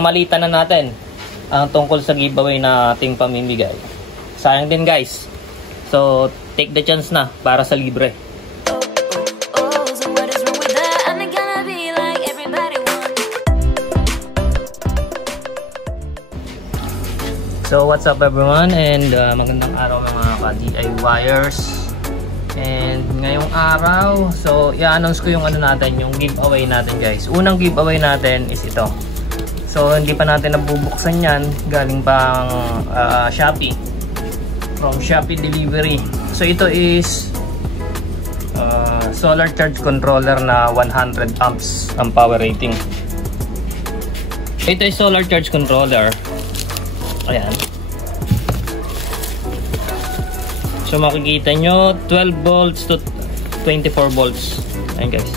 Malitan na natin ang tungkol sa giveaway na ating pamimigay. Sayang din guys. So take the chance na para sa libre. So what's up everyone, and magandang araw mga ka-DIYers. And ngayong araw, so i-announce ko yung ano natin, yung giveaway natin guys. Unang giveaway natin is ito. So hindi pa natin nabubuksan yan, galing pang Shopee, from Shopee Delivery. So ito is solar charge controller na 100 amps ang power rating. Ito is solar charge controller. Ayan. So makikita nyo 12 volts to 24 volts. Ayan guys,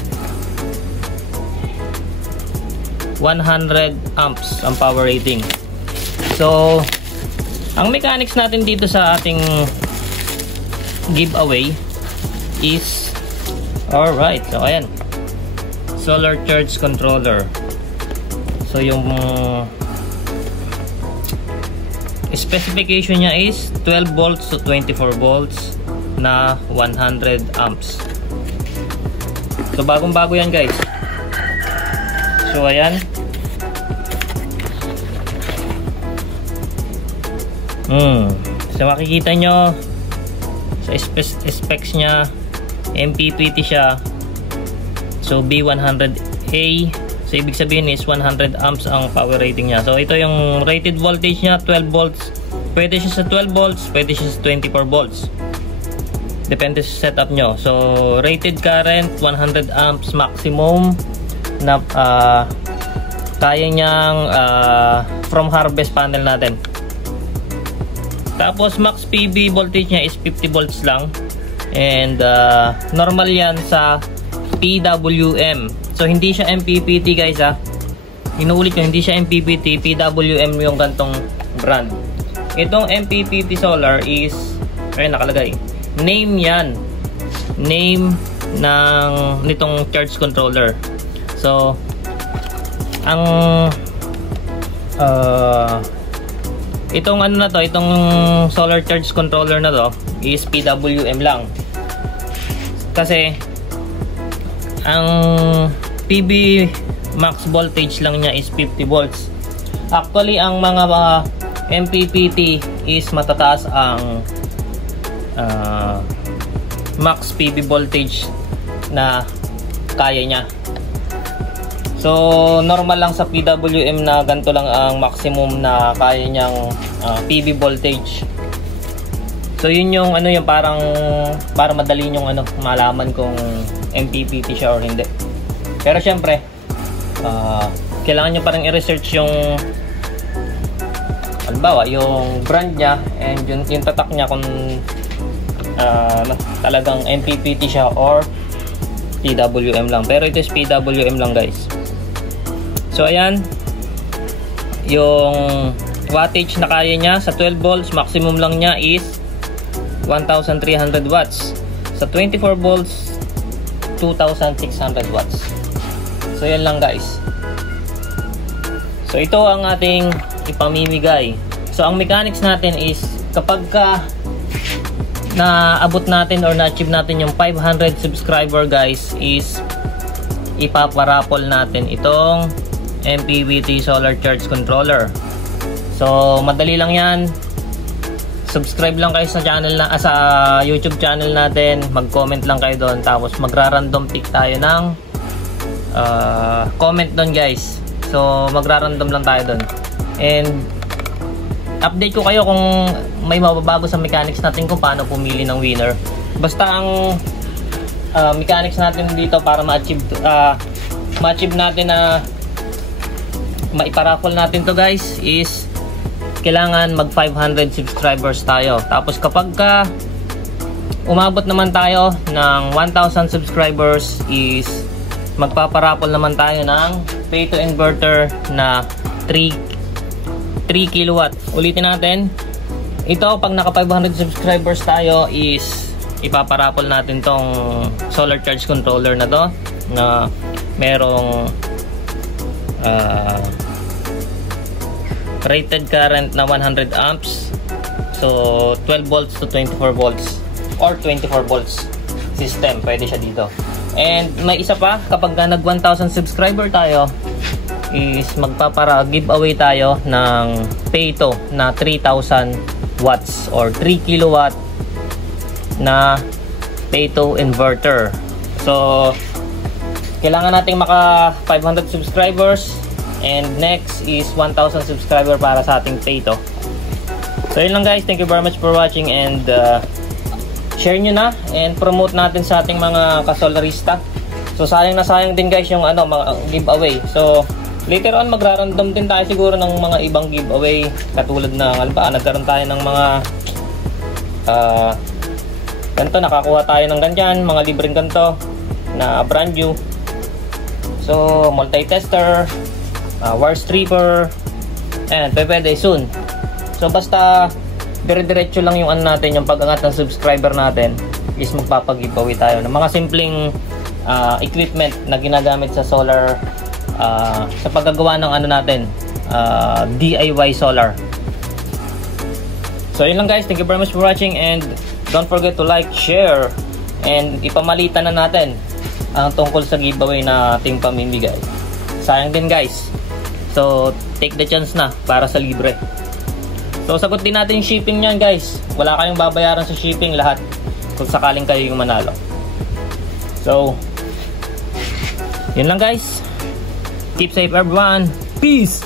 100 amps ang power rating. So ang mechanics natin dito sa ating giveaway is, alright, so ayan, solar charge controller. So yung specification niya is 12 volts to 24 volts na 100 amps. So bagong bago yan guys. So ayan. So makikita nyo sa specs niya, MPPT siya. So B100A. So ibig sabihin is 100 amps ang power rating niya. So ito yung rated voltage niya, 12 volts. Pwede siya sa 12 volts, pwede siya sa 24 volts. Depende sa setup nyo. So rated current 100 amps maximum na kaya niyang from harvest panel natin. Tapos max PV voltage niya is 50 volts lang. And normal yan sa PWM. So hindi siya MPPT guys ha. Inuulit ko, hindi siya MPPT, PWM yung gantong brand. Itong MPPT solar is, ayun nakalagay, name yan. Name ng nitong charge controller. So ang itong ano na to, itong solar charge controller na to is PWM lang. Kasi ang PV max voltage lang niya is 50 volts. Actually ang mga MPPT is matataas ang max PV voltage na kaya niya. So normal lang sa PWM na ganito lang ang maximum na kaya niyang PV voltage. So yun yung ano, yung parang para madali yung ano malaman kung MPPT siya or hindi. Pero syempre kailangan nyo parang i-research yung halimbawa yung brand nya and yung tatak nya kung talagang MPPT siya or PWM lang. Pero ito is PWM lang guys. So ayan, yung wattage na kaya nya sa 12 volts maximum lang nya is 1300 watts. Sa 24 volts 2600 watts. So yan lang guys. So ito ang ating ipamimigay. So ang mechanics natin is kapag ka naabot natin or na-achieve natin yung 500 subscriber guys, is ipaparapol natin itong MPPT solar charge controller. So madali lang yan. Subscribe lang kayo sa channel na sa YouTube channel natin, mag-comment lang kayo doon, tapos magra-random pick tayo ng comment doon guys. So magra-random lang tayo doon. And update ko kayo kung may mababago sa mechanics natin kung paano pumili ng winner. Basta ang mechanics natin dito para ma-achieve natin na maiparaffle natin to guys is kailangan mag 500 subscribers tayo. Tapos kapag ka umabot naman tayo ng 1,000 subscribers is magpaparapol naman tayo ng pay to inverter na 3 kilowatt. Ulitin natin. Ito pag naka 500 subscribers tayo is ipaparapol natin tong solar charge controller na to na merong rated current na 100 amps. So 12 volts to 24 volts or 24 volts system, pwede siya dito. And may isa pa, kapag nag 1,000 subscriber tayo, is giveaway tayo ng Payto na 3,000 watts or 3 kilowatt na Payto inverter. So kailangan nating maka 500 subscribers, and next is 1,000 subscriber para sa ating Payto. So yun lang guys, thank you very much for watching, and share nyo na and promote natin sa ating mga kasolarista. So sayang na sayang din guys yung mga giveaway. So later on magrarandom din tayo siguro ng mga ibang giveaway, katulad ng nagkaroon tayo ng mga ganito, nakakuha tayo ng ganyan, mga libreng ganito na brand new. So multi-tester, wire stripper, and pwede soon. So basta dire-diretso lang yung natin, yung pag-angat ng subscriber natin, is magpapag-giveaway tayo ng mga simpleng equipment na ginagamit sa solar, sa paggagawa ng natin, DIY solar. So yun lang guys, thank you very much for watching, and don't forget to like, share, and ipamalitan na natin ang tungkol sa giveaway na ating pamimigay. Sayang din guys, so take the chance na para sa libre. So sagot din natin yung shipping nyan guys, wala kayong babayaran sa shipping, lahat, kung sakaling kayo yung manalo. So yun lang guys, keep safe everyone, peace.